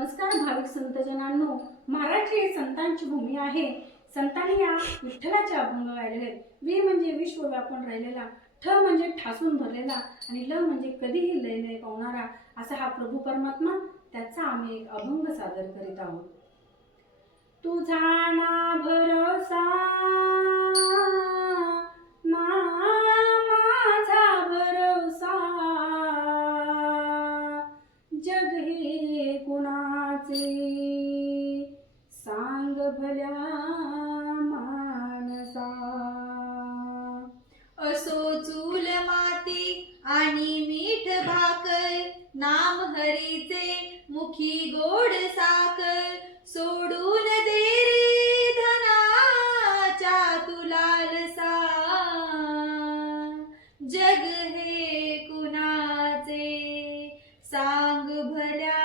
नमस्कार भाविक संतजनांनो, महाराष्ट्र ही संतांची भूमी आहे. संतांनी या विठ्ठलाचे अभंग गायलेले आहेत. वि म्हणजे विश्व व्यापून राहिलेला, ठ म्हणजे ठासून भरलेला आणि ल म्हणजे कधीही लय नाही पावणारा असा हा प्रभू परमात्मा. त्याचा आम्ही एक अभंग सादर करीत आहोत. तुझा ना भरोसा ना माझा भरोसा, जग हे कुणाचे सांग भल्या मानसा. असो चूल माती आणि मीठ भाकर, नाम हरीचे मुखी गोड साखर. सोडून दे रे धनाच्या तू लालसा, जग हे कुणाचे सांग भल्या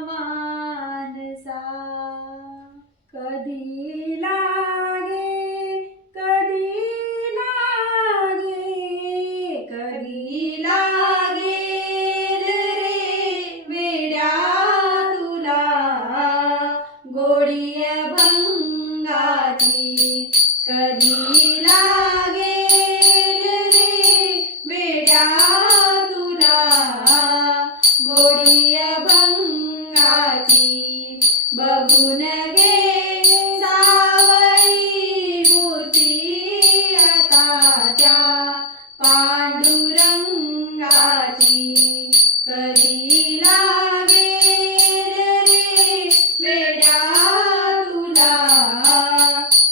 मानसा. कधी लागे कधी लागे कधी लागेल रे वेड्या तुला गोडी अभंगाची. कधी लागेल रे वेड्या तुला गोडी अभंगाची. बघून घे सावळी मूर्ती आता त्या पांडुरंगाची. कधी लागेल रे वेड्या तुला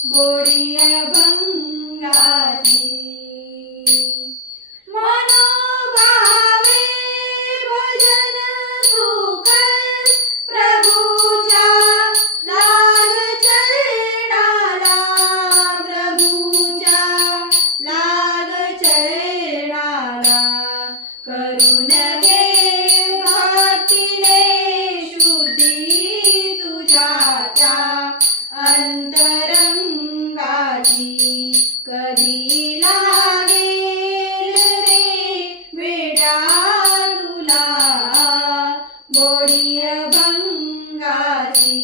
गोडी अभंगाची. मनोभावे भजन तू कर, प्रभूच्या लाग चरणाला. प्रभूच्या लाग चरणाला. करून घे भक्तीने शुद्धी तुझ्या त्या अंतरंगाची. कधी लागेल रे वेड्या तुला गोडी अभंगाची.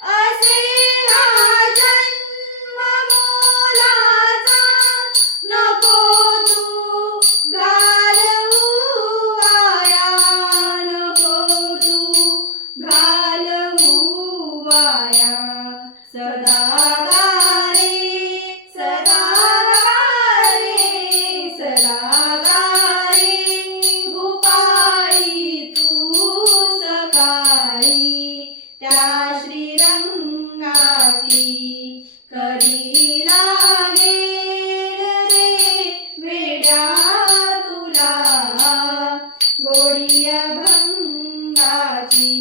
असे हा जन्म मोलाचा नको तू घालवू वाया. नको तू घालवू वाया. सदा गारे सदा गारे सदा गारे भूपाळी तू सकाळी त्या श्रीरंगाची. कधी लागेल रे वेड्या तुला गोडी अभंगाची.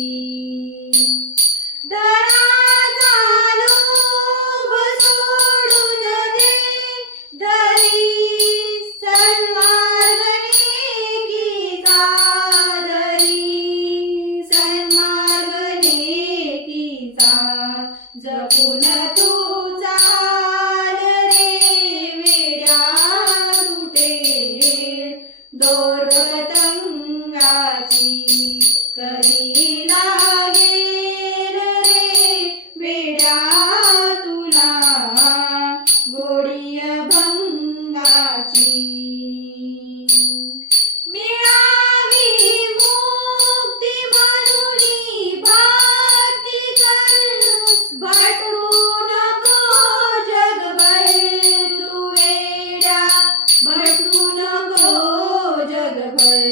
धनाचा लोभ सोडून दे, धरी सन्मार्ग नेकीचा. धरी सन्मार्ग नेकीचा. जपून तू चाल रे वेड्या तुटेल दोर पतंगाची. कधी लागेल रे वेड्या तुला गोडी अभंगाची. मिळावी मुक्ती म्हणून भक्ती कर, भटू नको जगभर तू वेड्या. भटू नको जगभर